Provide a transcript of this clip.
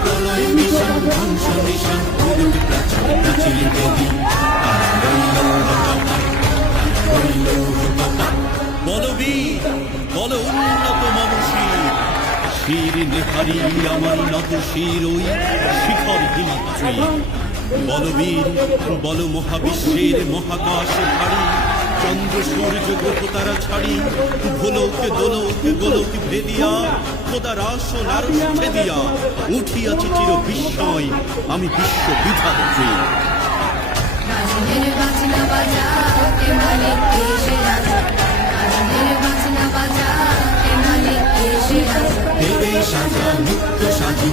প্রলয় নিশান ধ্বংস নিশান করুক প্রাচীর প্রাচীর দেবী বলবীর বল উন্নত মমশীর শির নেহারি আমার নত শির ওই শিখর হিমাদ্রি বলবীর বল মহাবিশ্বের মহাকাশ ভারী চন্দ্র সূর্য গ্রহ তারা ছাড়ি ভোলক দোলক গোলক ভেদিয়া খোদার আসন আরো ছেদিয়া উঠিয়াছি চির বিস্ময় আমি বিশ্ব বিধাত্রী দেবে সাজা নিত্য সাধু